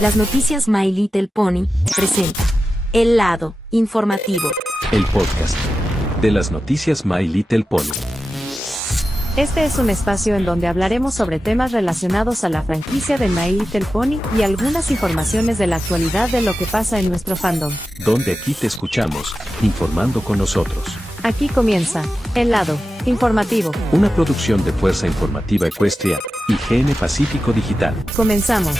Las noticias My Little Pony presenta El Lado Informativo, el podcast de las noticias My Little Pony. Este es un espacio en donde hablaremos sobre temas relacionados a la franquicia de My Little Pony y algunas informaciones de la actualidad de lo que pasa en nuestro fandom. Donde aquí te escuchamos, informando con nosotros. Aquí comienza El Lado Informativo. Una producción de Fuerza Informativa Ecuestria y GN Pacífico Digital. Comenzamos.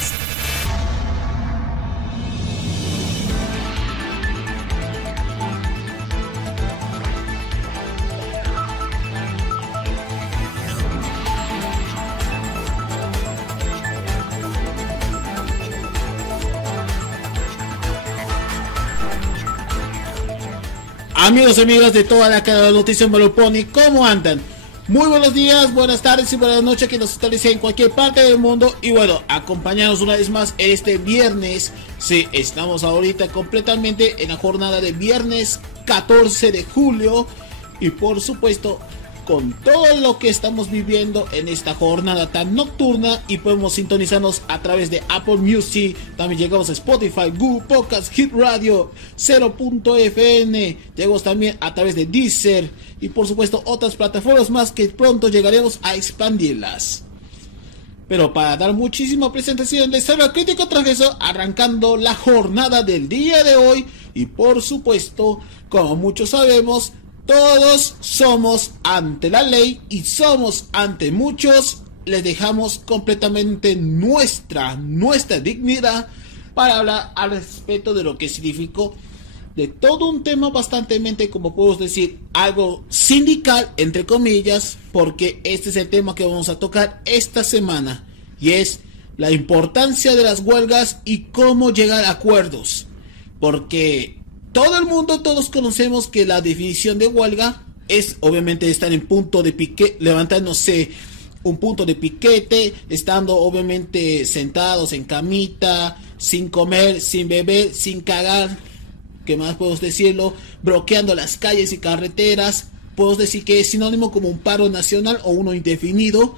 Amigos y amigas de toda la cadena de noticias My Little Pony, ¿cómo andan? Muy buenos días, buenas tardes y buenas noches que nos están en cualquier parte del mundo. Y bueno, acompañanos una vez más este viernes. Sí, estamos ahorita completamente en la jornada de viernes 14 de julio. Y por supuesto, con todo lo que estamos viviendo en esta jornada tan nocturna, y podemos sintonizarnos a través de Apple Music, también llegamos a Spotify, Google Podcast, Hit Radio, 0.fm, llegamos también a través de Deezer y por supuesto otras plataformas más que pronto llegaremos a expandirlas. Pero para dar muchísima presentación, les habla Crítico Transgresor, arrancando la jornada del día de hoy. Y por supuesto, como muchos sabemos, todos somos ante la ley y somos ante muchos. Les dejamos completamente nuestra dignidad para hablar al respecto de lo que significó de todo un tema bastante, como podemos decir, algo sindical, entre comillas, porque este es el tema que vamos a tocar esta semana, y es la importancia de las huelgas y cómo llegar a acuerdos, porque todo el mundo, todos conocemos que la definición de huelga es obviamente estar en punto de piquete, levantándose un punto de piquete, estando obviamente sentados en camita, sin comer, sin beber, sin cagar, ¿qué más podemos decirlo? Bloqueando las calles y carreteras. Podemos decir que es sinónimo como un paro nacional o uno indefinido.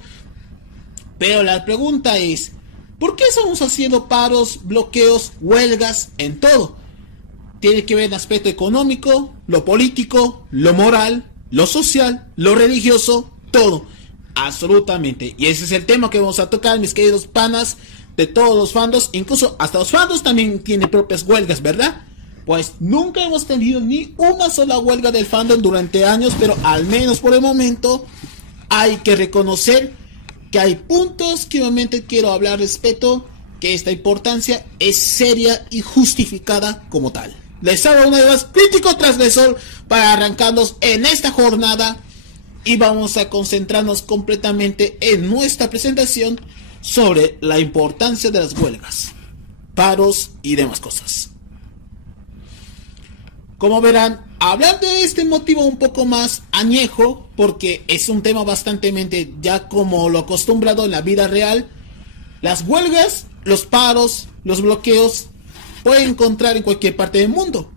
Pero la pregunta es, ¿por qué estamos haciendo paros, bloqueos, huelgas en todo? Tiene que ver el aspecto económico, lo político, lo moral, lo social, lo religioso, todo, absolutamente. Y ese es el tema que vamos a tocar, mis queridos panas de todos los fandoms, incluso hasta los fandoms también tienen propias huelgas, ¿verdad? Pues nunca hemos tenido ni una sola huelga del fandom durante años, pero al menos por el momento hay que reconocer que hay puntos que obviamente quiero hablar respecto, que esta importancia es seria y justificada como tal. Les hablo una vez más, Crítico Transgresor, para arrancarnos en esta jornada, y vamos a concentrarnos completamente en nuestra presentación sobre la importancia de las huelgas, paros y demás cosas. Como verán, hablar de este motivo un poco más añejo, porque es un tema bastante ya como lo acostumbrado en la vida real. Las huelgas, los paros, los bloqueos pueden encontrar en cualquier parte del mundo,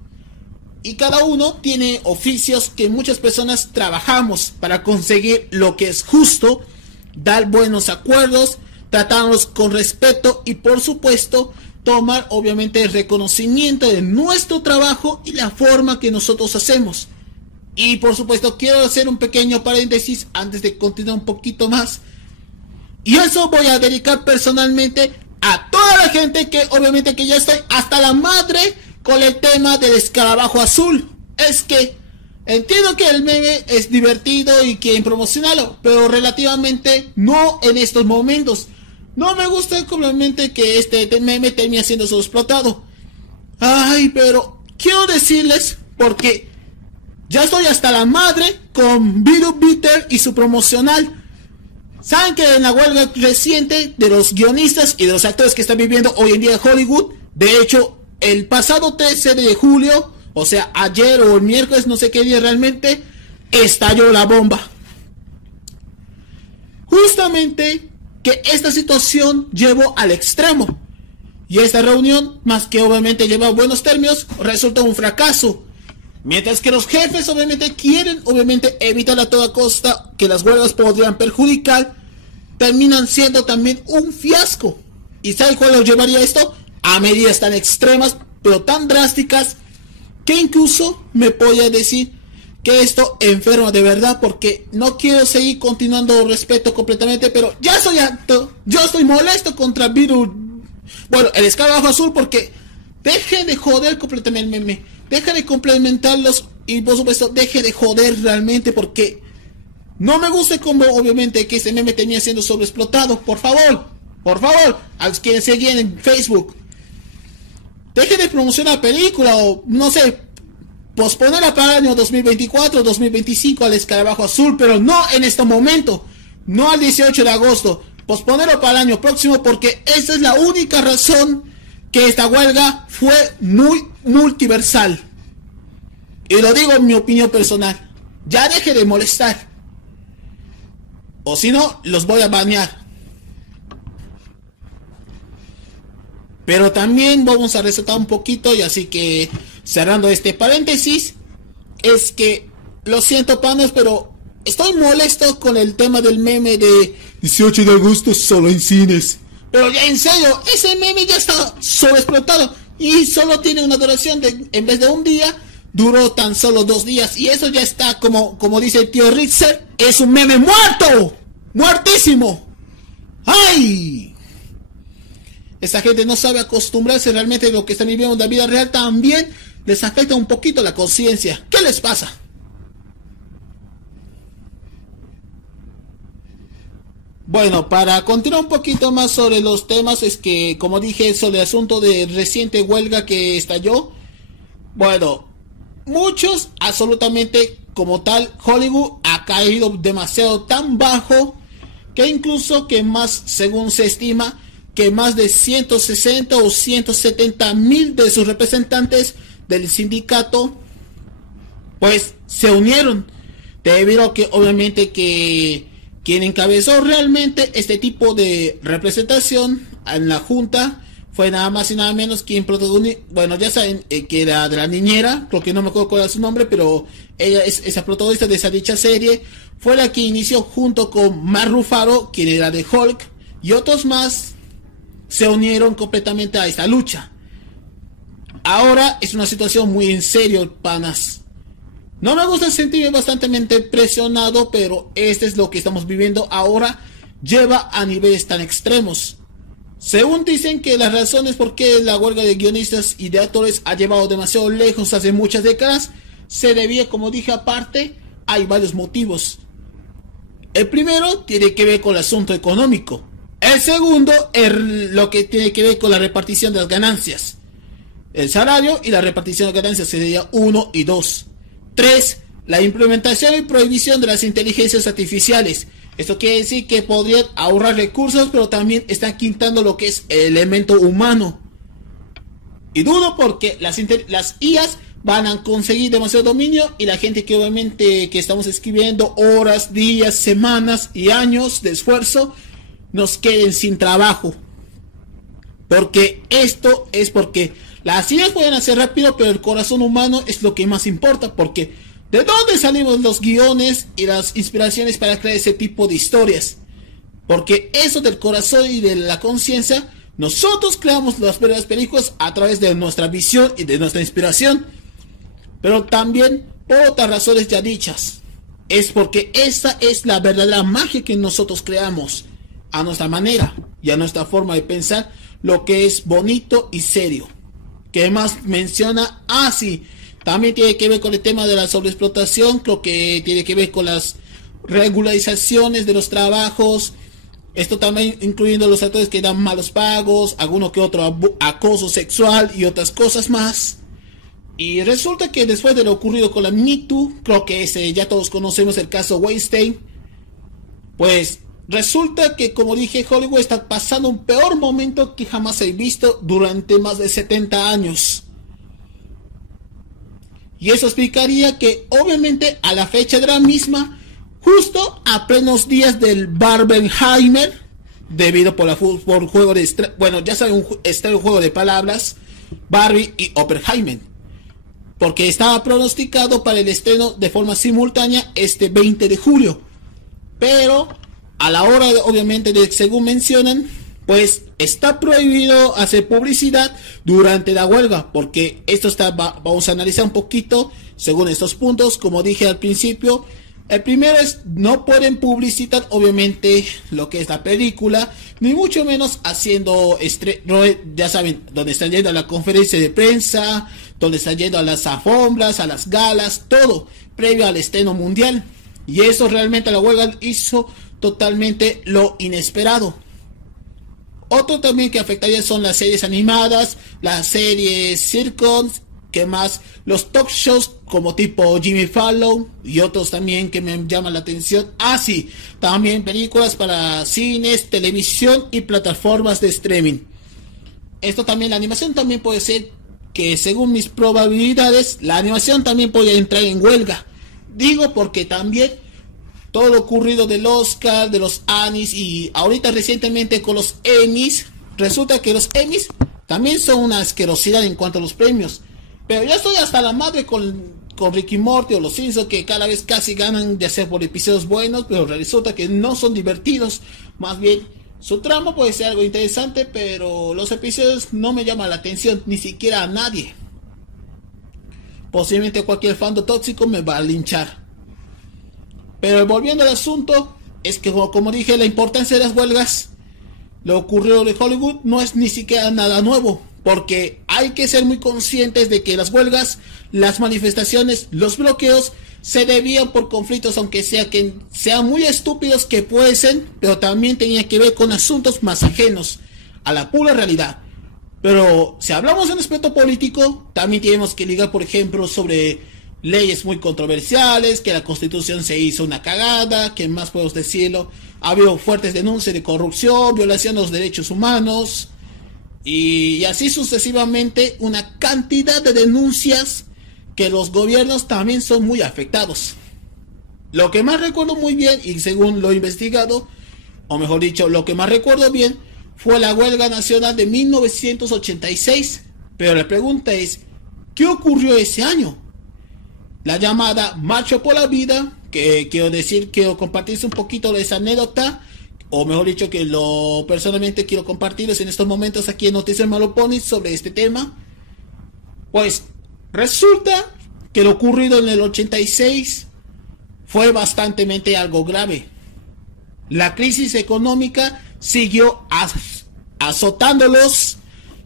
y cada uno tiene oficios que muchas personas trabajamos para conseguir lo que es justo, dar buenos acuerdos, tratarlos con respeto y por supuesto tomar obviamente el reconocimiento de nuestro trabajo y la forma que nosotros hacemos. Y por supuesto quiero hacer un pequeño paréntesis antes de continuar un poquito más, y eso voy a dedicar personalmente a toda la gente que obviamente que ya estoy hasta la madre con el tema del escarabajo azul. Es que entiendo que el meme es divertido y quieren promocionarlo, pero relativamente no en estos momentos. No me gusta completamente que este meme termine siendo explotado. Ay, pero quiero decirles, porque ya estoy hasta la madre con Virus Bitter y su promocional. Saben que en la huelga reciente de los guionistas y de los actores que están viviendo hoy en día en Hollywood, de hecho, el pasado 13 de julio, o sea, ayer o el miércoles, no sé qué día realmente, estalló la bomba. Justamente que esta situación llevó al extremo. Y esta reunión, más que obviamente llevar buenos términos, resultó un fracaso. Mientras que los jefes obviamente quieren evitar a toda costa que las huelgas podrían perjudicar, terminan siendo también un fiasco. ¿Y sabe cuál los llevaría esto? a medidas tan extremas, pero tan drásticas, que incluso me podía decir que esto enferma de verdad, porque no quiero seguir continuando respeto completamente, pero ya estoy harto, yo estoy molesto contra virus, bueno, el escarabajo azul, porque deje de joder completamente el meme, deje de complementarlos y por supuesto deje de joder realmente, porque no me gusta como obviamente que este meme tenía siendo sobreexplotado. Por favor, a los quienes seguían en Facebook, deje de promocionar la película o no sé, posponerla para el año 2024 o 2025 al escarabajo azul, pero no en este momento, no al 18 de agosto, posponerlo para el año próximo, porque esa es la única razón que esta huelga fue muy multiversal. Y lo digo en mi opinión personal, ya deje de molestar, o si no, los voy a banear. Pero también vamos a resaltar un poquito, y así que cerrando este paréntesis, es que lo siento panos, pero estoy molesto con el tema del meme de 18 de agosto solo en cines. Pero ya en serio, ese meme ya está sobreexplotado y solo tiene una duración de, en vez de un día, duró tan solo 2 días. Y eso ya está, como dice el tío Ritzer, es un meme muerto, muertísimo. ¡Ay! Esa gente no sabe acostumbrarse realmente a lo que están viviendo en la vida real. También les afecta un poquito la conciencia. ¿Qué les pasa? Bueno, para continuar un poquito más sobre los temas, es que, como dije, sobre el asunto de reciente huelga que estalló. Bueno, muchos, absolutamente como tal, Hollywood ha caído demasiado tan bajo que incluso que más, según se estima, que más de 160 o 170 mil de sus representantes del sindicato pues se unieron, debido a que obviamente que quien encabezó realmente este tipo de representación en la junta fue nada más y nada menos quien protagonizó, bueno, ya saben que era de la niñera, creo que no me acuerdo cuál era su nombre, pero ella es esa protagonista de esa dicha serie, fue la que inició junto con Mark Ruffalo, quien era de Hulk, y otros más se unieron completamente a esta lucha. Ahora es una situación muy en serio, panas. No me gusta sentirme bastante presionado, pero este es lo que estamos viviendo ahora, lleva a niveles tan extremos. Según dicen que las razones por qué la huelga de guionistas y de actores ha llevado demasiado lejos hace muchas décadas, se debía, como dije aparte, hay varios motivos. El primero tiene que ver con el asunto económico. El segundo es lo que tiene que ver con la repartición de las ganancias. El salario y la repartición de ganancias sería 1 y 2. 3. La implementación y prohibición de las inteligencias artificiales. Esto quiere decir que podrían ahorrar recursos, pero también están quitando lo que es el elemento humano. Y dudo porque las IAs van a conseguir demasiado dominio, y la gente que obviamente que estamos escribiendo horas, días, semanas y años de esfuerzo nos queden sin trabajo. Porque esto es porque las ideas pueden hacer rápido, pero el corazón humano es lo que más importa. Porque ¿de dónde salimos los guiones y las inspiraciones para crear ese tipo de historias? Porque eso del corazón y de la conciencia, nosotros creamos las verdaderas películas a través de nuestra visión y de nuestra inspiración. Pero también por otras razones ya dichas, es porque esa es la verdadera magia que nosotros creamos a nuestra manera y a nuestra forma de pensar, lo que es bonito y serio. ¿Qué más menciona? Sí, también tiene que ver con el tema de la sobreexplotación, lo que tiene que ver con las regularizaciones de los trabajos. Esto también incluyendo los actores que dan malos pagos, alguno que otro acoso sexual y otras cosas más. Y resulta que después de lo ocurrido con la Me Too, creo que ya todos conocemos el caso Weinstein, pues resulta que, como dije, Hollywood está pasando un peor momento que jamás he visto durante más de 70 años. Y eso explicaría que, obviamente, a la fecha de la misma, justo a plenos días del Barbenheimer, debido por juego de... Bueno, ya saben, un extraño juego de palabras, Barbie y Oppenheimer. Porque estaba pronosticado para el estreno de forma simultánea este 20 de julio. Pero a la hora, obviamente, de según mencionan, pues está prohibido hacer publicidad durante la huelga, porque esto vamos a analizar un poquito según estos puntos. Como dije al principio, el primero es no pueden publicitar obviamente lo que es la película, ni mucho menos haciendo ya saben, donde están yendo a la conferencia de prensa, donde están yendo a las alfombras, a las galas, todo previo al estreno mundial. Y eso realmente la huelga hizo totalmente lo inesperado. Otro también que afectaría son las series animadas, las series sitcoms, que más los talk shows como tipo Jimmy Fallon y otros también que me llaman la atención. Sí, también películas para cines, televisión y plataformas de streaming. Esto también, la animación también puede ser que según mis probabilidades, la animación también puede entrar en huelga. Digo porque también todo lo ocurrido del Oscar, de los Annies y ahorita recientemente con los Emmys, resulta que los Emmys también son una asquerosidad en cuanto a los premios. Pero yo estoy hasta la madre con Ricky Morty o los Simpsons, que cada vez casi ganan, ya sea por episodios buenos, pero resulta que no son divertidos. Más bien, su trama puede ser algo interesante, pero los episodios no me llaman la atención, ni siquiera a nadie. Posiblemente cualquier fan tóxico me va a linchar. Pero volviendo al asunto, es que como dije, la importancia de las huelgas, lo ocurrido de Hollywood no es ni siquiera nada nuevo, porque hay que ser muy conscientes de que las huelgas, las manifestaciones, los bloqueos se debían por conflictos, aunque sean muy estúpidos que pueden ser, pero también tenía que ver con asuntos más ajenos a la pura realidad. Pero si hablamos en aspecto político, también tenemos que ligar, por ejemplo, sobre leyes muy controversiales, que la Constitución se hizo una cagada, que más podemos decirlo, ha habido fuertes denuncias de corrupción, violación de los derechos humanos, y así sucesivamente, una cantidad de denuncias que los gobiernos también son muy afectados. Lo que más recuerdo muy bien, y según lo investigado, o mejor dicho, lo que más recuerdo bien, fue la huelga nacional de 1986, pero la pregunta es, ¿qué ocurrió ese año? La llamada Marcha por la Vida, que quiero compartirles un poquito de esa anécdota, o mejor dicho, que lo personalmente quiero compartirles en estos momentos aquí en Noticias Maluponi sobre este tema. Pues resulta que lo ocurrido en el 86 fue bastantemente algo grave. La crisis económica siguió azotándolos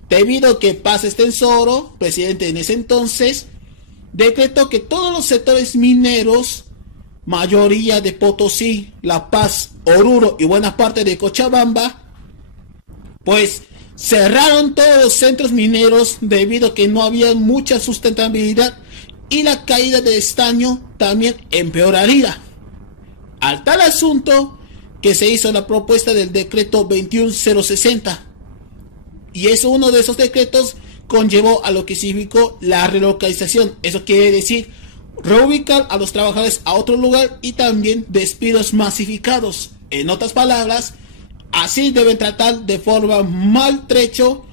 debido a que Paz Estenssoro, presidente en ese entonces, decretó que todos los sectores mineros, mayoría de Potosí, La Paz, Oruro y buena parte de Cochabamba, pues cerraron todos los centros mineros debido a que no había mucha sustentabilidad y la caída de estaño también empeoraría. Al tal asunto que se hizo la propuesta del decreto 21060, y es uno de esos decretos conllevó a lo que significó la relocalización. Eso quiere decir reubicar a los trabajadores a otro lugar y también despidos masificados. En otras palabras, así deben tratar de forma maltrecho,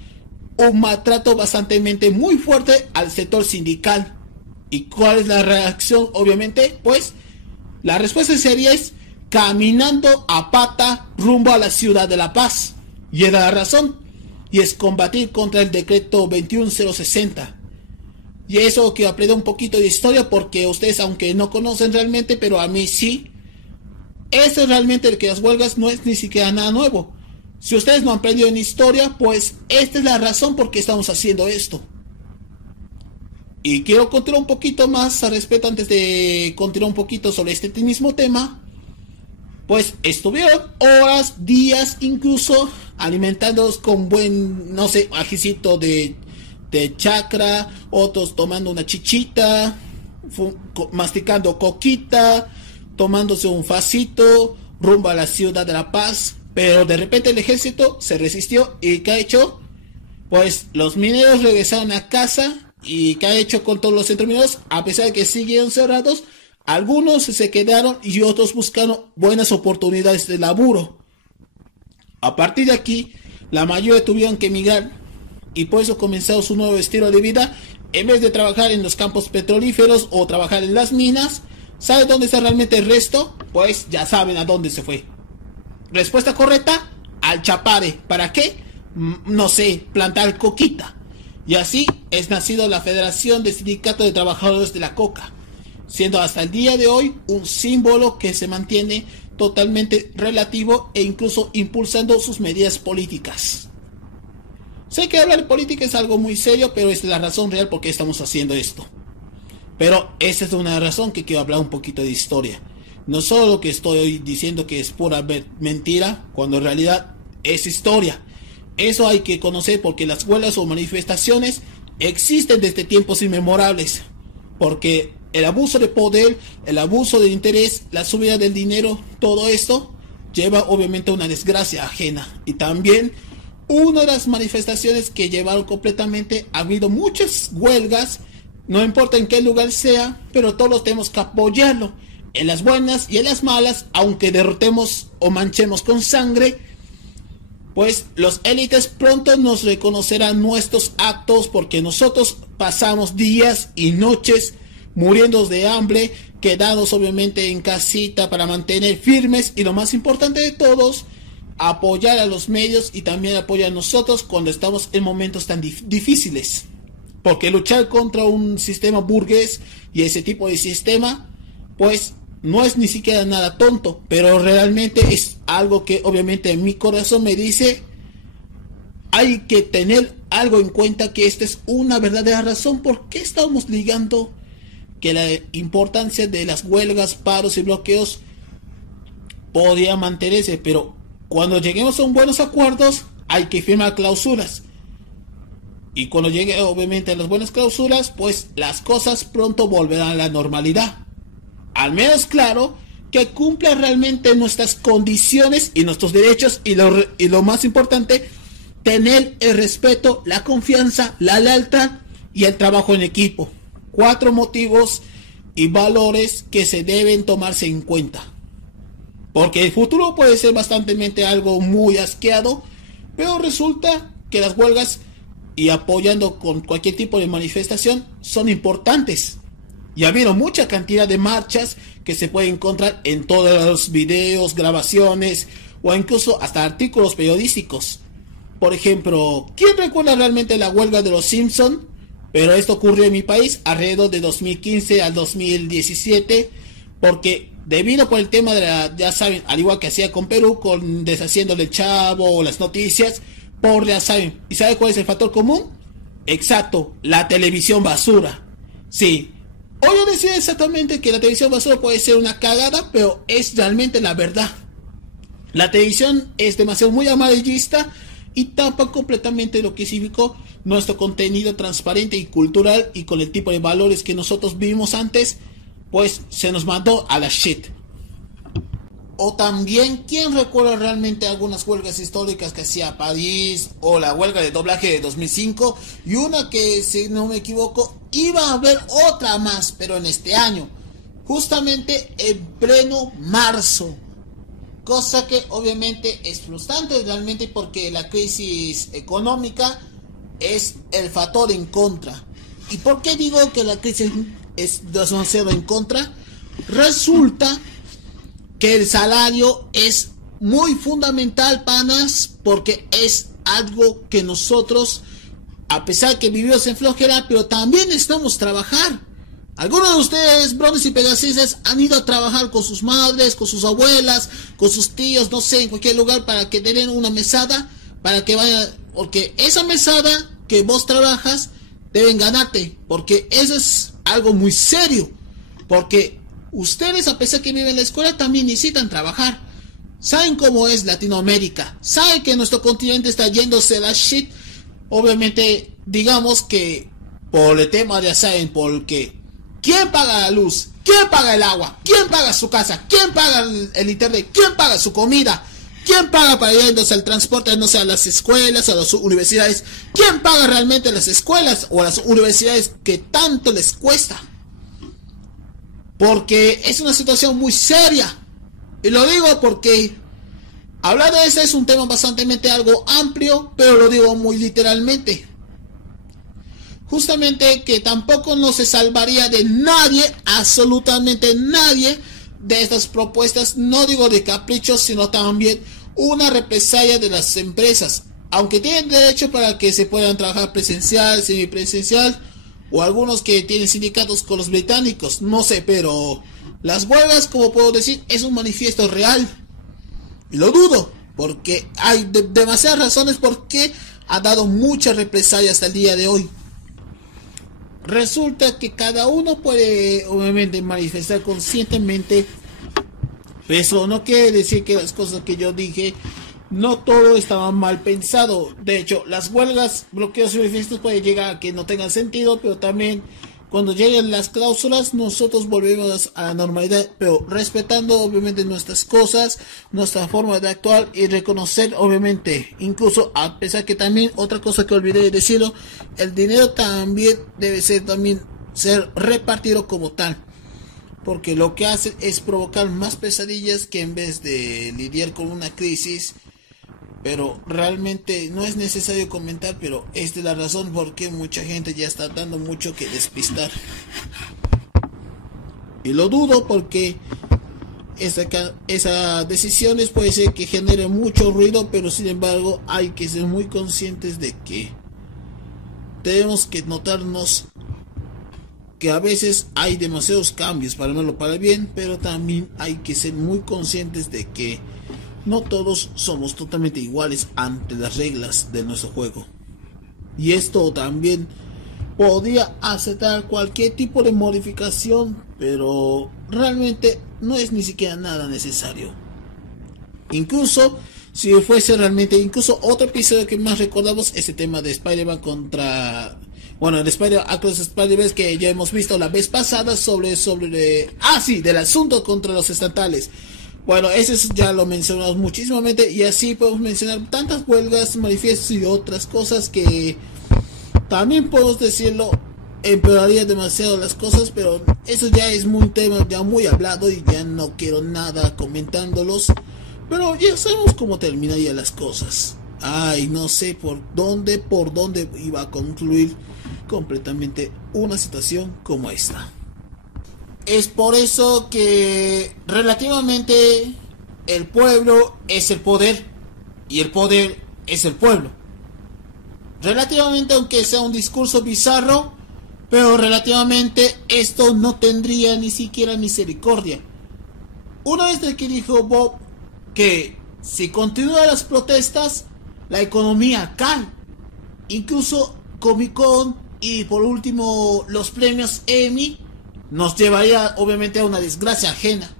un maltrato bastante muy fuerte al sector sindical. ¿Y cuál es la reacción? Obviamente, pues la respuesta sería es caminando a pata rumbo a la ciudad de La Paz. Y era la razón, y es combatir contra el decreto 21060. Y eso que aprendí un poquito de historia, porque ustedes aunque no conocen realmente, pero a mí sí, eso es realmente el que las huelgas no es ni siquiera nada nuevo. Si ustedes no han aprendido en historia, pues esta es la razón por qué estamos haciendo esto. Y quiero continuar un poquito más al respecto antes de continuar un poquito sobre este mismo tema. Pues estuvieron horas, días, incluso alimentándolos con buen, no sé, ajicito de chacra, otros tomando una chichita, masticando coquita, tomándose un facito, rumbo a la ciudad de La Paz. Pero de repente el ejército se resistió y ¿qué ha hecho? Pues los mineros regresaron a casa. ¿Y qué ha hecho con todos los centros mineros? A pesar de que siguieron cerrados, algunos se quedaron y otros buscaron buenas oportunidades de laburo. A partir de aquí, la mayoría tuvieron que emigrar y por eso comenzaron su nuevo estilo de vida. En vez de trabajar en los campos petrolíferos o trabajar en las minas, ¿saben dónde está realmente el resto? Pues ya saben a dónde se fue. Respuesta correcta, al Chapare. ¿Para qué? No sé, plantar coquita. Y así es nacido la Federación de Sindicatos de Trabajadores de la Coca, siendo hasta el día de hoy un símbolo que se mantiene totalmente relativo e incluso impulsando sus medidas políticas. Sé que hablar de política es algo muy serio, pero es la razón real por qué estamos haciendo esto. Pero esa es una razón que quiero hablar un poquito de historia. No solo que estoy diciendo que es pura mentira, cuando en realidad es historia. Eso hay que conocer porque las huelgas o manifestaciones existen desde tiempos inmemorables. Porque el abuso de poder, el abuso de interés, la subida del dinero, todo esto lleva obviamente a una desgracia ajena. Y también una de las manifestaciones que llevaron completamente, ha habido muchas huelgas, no importa en qué lugar sea, pero todos tenemos que apoyarlo. En las buenas y en las malas, aunque derrotemos o manchemos con sangre, pues los élites pronto nos reconocerán nuestros actos, porque nosotros pasamos días y noches muriendo de hambre, quedados obviamente en casita para mantener firmes, y lo más importante de todos, apoyar a los medios y también apoyar a nosotros cuando estamos en momentos tan difíciles. Porque luchar contra un sistema burgués y ese tipo de sistema, pues no es ni siquiera nada tonto, pero realmente es algo que obviamente en mi corazón me dice, hay que tener algo en cuenta, que esta es una verdadera razón por qué estamos ligando que la importancia de las huelgas, paros y bloqueos podría mantenerse, pero cuando lleguemos a un buenos acuerdos hay que firmar cláusulas. Y cuando llegue obviamente a las buenas cláusulas, pues las cosas pronto volverán a la normalidad. Al menos claro, que cumpla realmente nuestras condiciones y nuestros derechos, y lo más importante, tener el respeto, la confianza, la lealtad y el trabajo en equipo. 4 motivos y valores que se deben tomarse en cuenta. Porque el futuro puede ser bastante algo muy asqueado, pero resulta que las huelgas y apoyando con cualquier tipo de manifestación son importantes. Y ha habido mucha cantidad de marchas que se pueden encontrar en todos los videos, grabaciones o incluso hasta artículos periodísticos. Por ejemplo, ¿quién recuerda realmente la huelga de los Simpson? Pero esto ocurrió en mi país alrededor de 2015 al 2017, porque debido por el tema de la, ya saben, al igual que hacía con Perú, con deshaciéndole el Chavo o las noticias, ya saben. ¿Y sabe cuál es el factor común? Exacto, la televisión basura. Sí, hoy yo decía exactamente que la televisión basura puede ser una cagada, pero es realmente la verdad. La televisión es demasiado muy amarillista y tapa completamente lo que significó nuestro contenido transparente y cultural, y con el tipo de valores que nosotros vivimos antes, pues se nos mandó a la shit. O también, ¿quién recuerda realmente algunas huelgas históricas que hacía París, o la huelga de doblaje de 2005, y una que, si no me equivoco, iba a haber otra más, pero en este año, justamente en pleno marzo? Cosa que obviamente es frustrante realmente, porque la crisis económica es el factor en contra. ¿Y por qué digo que la crisis es demasiado en contra? Resulta que el salario es muy fundamental, panas, porque es algo que nosotros, a pesar que vivimos en flojera, pero también necesitamos trabajar. Algunos de ustedes, brothers y pegacisas, han ido a trabajar con sus madres, con sus abuelas, con sus tíos, no sé, en cualquier lugar, para que den una mesada, para que vayan, porque esa mesada que vos trabajas deben ganarte, porque eso es algo muy serio, porque ustedes, a pesar que viven en la escuela, también necesitan trabajar. Saben cómo es Latinoamérica, saben que nuestro continente está yéndose a la shit. Obviamente, digamos que por el tema, ya saben, porque ¿quién paga la luz? ¿Quién paga el agua? ¿Quién paga su casa? ¿Quién paga el internet? ¿Quién paga su comida? ¿Quién paga para yéndose al transporte, no sé, a las escuelas, a las universidades? ¿Quién paga realmente las escuelas o las universidades que tanto les cuesta? Porque es una situación muy seria. Y lo digo porque hablar de eso es un tema bastante algo amplio, pero lo digo muy literalmente. Justamente que tampoco no se salvaría de nadie, absolutamente nadie, de estas propuestas, no digo de caprichos, sino también una represalia de las empresas, aunque tienen derecho para que se puedan trabajar presencial, semipresencial, o algunos que tienen sindicatos con los británicos, no sé, pero las huelgas, como puedo decir, es un manifiesto real. Y lo dudo, porque hay demasiadas razones por qué ha dado mucha represalia hasta el día de hoy. Resulta que cada uno puede, obviamente, manifestar conscientemente, pero eso no quiere decir que las cosas que yo dije, no todo estaba mal pensado. De hecho, las huelgas, bloqueos y manifiestos pueden llegar a que no tengan sentido, pero también cuando lleguen las cláusulas nosotros volvemos a la normalidad, pero respetando obviamente nuestras cosas, nuestra forma de actuar y reconocer obviamente, incluso a pesar que también otra cosa que olvidé de decirlo, el dinero también debe ser repartido como tal, porque lo que hace es provocar más pesadillas que en vez de lidiar con una crisis. Pero realmente no es necesario comentar, pero esta es la razón por qué mucha gente ya está dando mucho que despistar. Y lo dudo porque esas decisiones puede ser que genere mucho ruido, pero sin embargo hay que ser muy conscientes de que tenemos que notarnos que a veces hay demasiados cambios para mal o para bien, pero también hay que ser muy conscientes de que no todos somos totalmente iguales ante las reglas de nuestro juego. Y esto también podría aceptar cualquier tipo de modificación, pero realmente no es ni siquiera nada necesario. Incluso si fuese realmente, incluso otro episodio que más recordamos es el tema de Spider-Man contra... Bueno, el Across Spider-Verse que ya hemos visto la vez pasada del asunto contra los estatales. Bueno, ese ya lo mencionamos muchísimamente y así podemos mencionar tantas huelgas, manifiestos y otras cosas que también podemos decirlo, empeoraría demasiado las cosas, pero eso ya es un tema ya muy hablado y ya no quiero nada comentándolos, pero ya sabemos cómo terminarían las cosas. Ay, no sé por dónde iba a concluir completamente una situación como esta. Es por eso que relativamente el pueblo es el poder y el poder es el pueblo. Relativamente, aunque sea un discurso bizarro, pero relativamente esto no tendría ni siquiera misericordia. Una vez de que dijo Bob que si continúan las protestas, la economía cae. Incluso Comic Con y por último los premios Emmy nos llevaría obviamente a una desgracia ajena.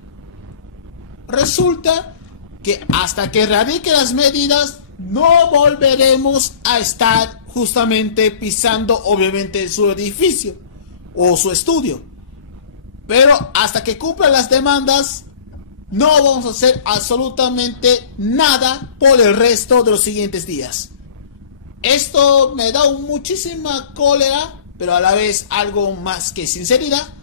Resulta que hasta que radiquen las medidas no volveremos a estar justamente pisando obviamente su edificio o su estudio, pero hasta que cumplan las demandas no vamos a hacer absolutamente nada por el resto de los siguientes días. Esto me da muchísima cólera, pero a la vez algo más que sinceridad.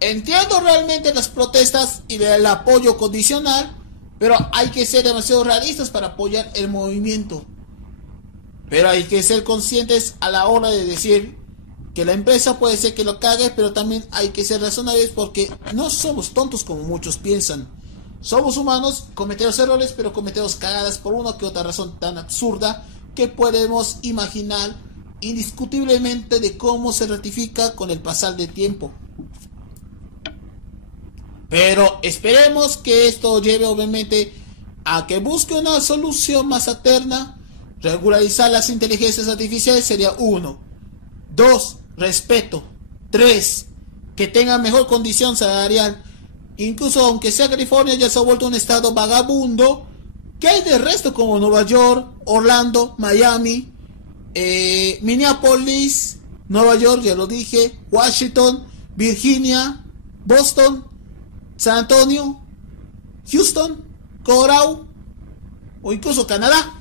Entiendo realmente las protestas y el apoyo condicional, pero hay que ser demasiado realistas para apoyar el movimiento. Pero hay que ser conscientes a la hora de decir que la empresa puede ser que lo cague, pero también hay que ser razonables porque no somos tontos como muchos piensan. Somos humanos, cometemos errores, pero cometemos cagadas por una que otra razón tan absurda que podemos imaginar indiscutiblemente de cómo se ratifica con el pasar del tiempo. Pero esperemos que esto lleve obviamente a que busque una solución más alterna. Regularizar las inteligencias artificiales sería 1. 2. Respeto. 3. Que tengan mejor condición salarial. Incluso aunque sea California ya se ha vuelto un estado vagabundo, ¿qué hay de resto como Nueva York, Orlando, Miami, Minneapolis, Nueva York, ya lo dije, Washington, Virginia, Boston, San Antonio, Houston, Colorado o incluso Canadá?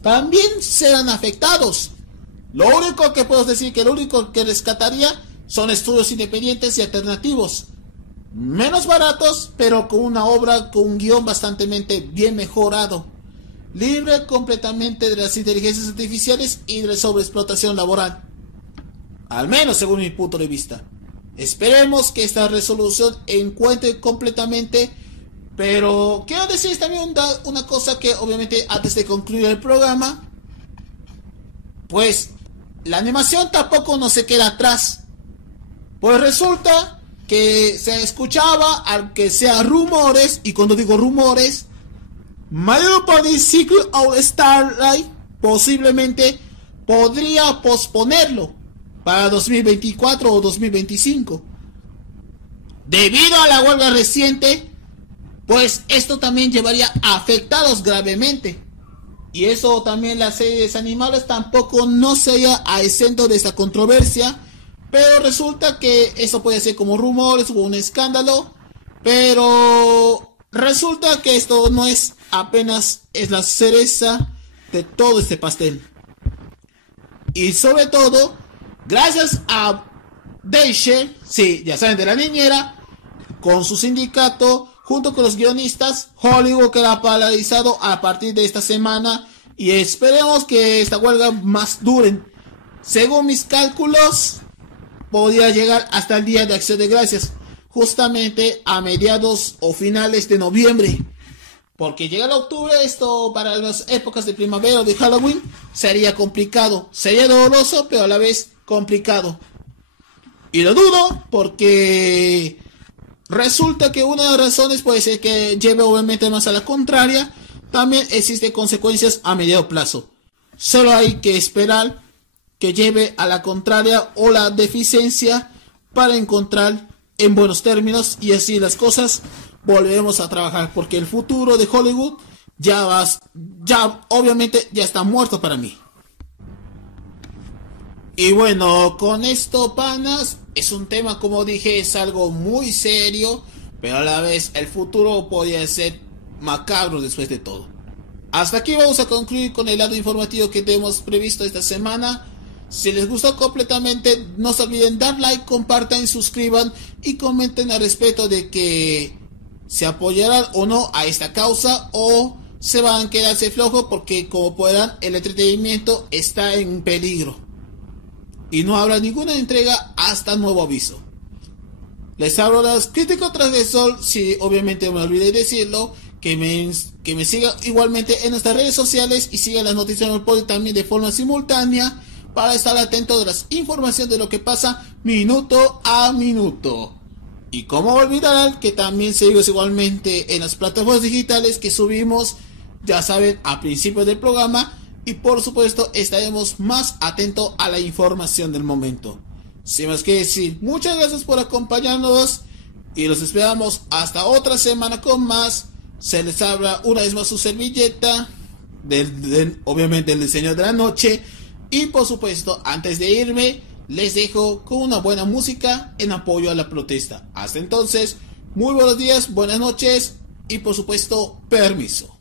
También serán afectados. Lo único que puedo decir que lo único que rescataría son estudios independientes y alternativos, menos baratos, pero con una obra, con un guión bastante bien mejorado, libre completamente de las inteligencias artificiales y de la sobreexplotación laboral, al menos según mi punto de vista. Esperemos que esta resolución encuentre completamente Pero quiero decirles también una cosa que obviamente antes de concluir el programa, pues la animación tampoco no se queda atrás. Pues resulta que se escuchaba, aunque sea rumores, y cuando digo rumores, My Little Pony Secret of Starlight posiblemente podría posponerlo para 2024 o 2025. Debido a la huelga reciente, pues esto también llevaría a afectados gravemente. Y eso también las series animadas tampoco no sería exento de esta controversia. Pero resulta que eso puede ser como rumores o un escándalo. Pero resulta que esto no es apenas es la cereza de todo este pastel. Y sobre todo, gracias a Daisher, sí, ya saben, de la niñera, con su sindicato, junto con los guionistas, Hollywood queda paralizado a partir de esta semana. Y esperemos que esta huelga más dure. Según mis cálculos, podría llegar hasta el Día de Acción de Gracias, justamente a mediados o finales de noviembre. Porque llegar a octubre, esto para las épocas de primavera o de Halloween, sería complicado. Sería doloroso, pero a la vez complicado. Y lo dudo, porque resulta que una de las razones puede ser que lleve obviamente más a la contraria. También existen consecuencias a mediano plazo. Solo hay que esperar que lleve a la contraria o la deficiencia para encontrar en buenos términos, y así las cosas volvemos a trabajar, porque el futuro de Hollywood ya obviamente ya está muerto para mí. Y bueno, con esto, panas, es un tema, como dije, es algo muy serio, pero a la vez el futuro podría ser macabro después de todo. Hasta aquí vamos a concluir con el lado informativo que tenemos previsto esta semana. Si les gustó completamente, no se olviden dar like, compartan, suscriban y comenten al respecto de que se apoyarán o no a esta causa, o se van a quedarse flojos, porque como podrán, el entretenimiento está en peligro y no habrá ninguna entrega hasta nuevo aviso. Les hablo de los críticos transgresor. Si obviamente me olvidé decirlo, que me sigan igualmente en nuestras redes sociales y sigan las noticias del Pony también de forma simultánea, para estar atento de las informaciones de lo que pasa minuto a minuto. Y como olvidar que también seguimos igualmente en las plataformas digitales que subimos, ya saben, a principios del programa. Y por supuesto estaremos más atentos a la información del momento. Sin más que decir, muchas gracias por acompañarnos y los esperamos hasta otra semana con más. Se les habla una vez más su servilleta, obviamente el diseño de la noche. Y por supuesto, antes de irme, les dejo con una buena música en apoyo a la protesta. Hasta entonces, muy buenos días, buenas noches y por supuesto, permiso.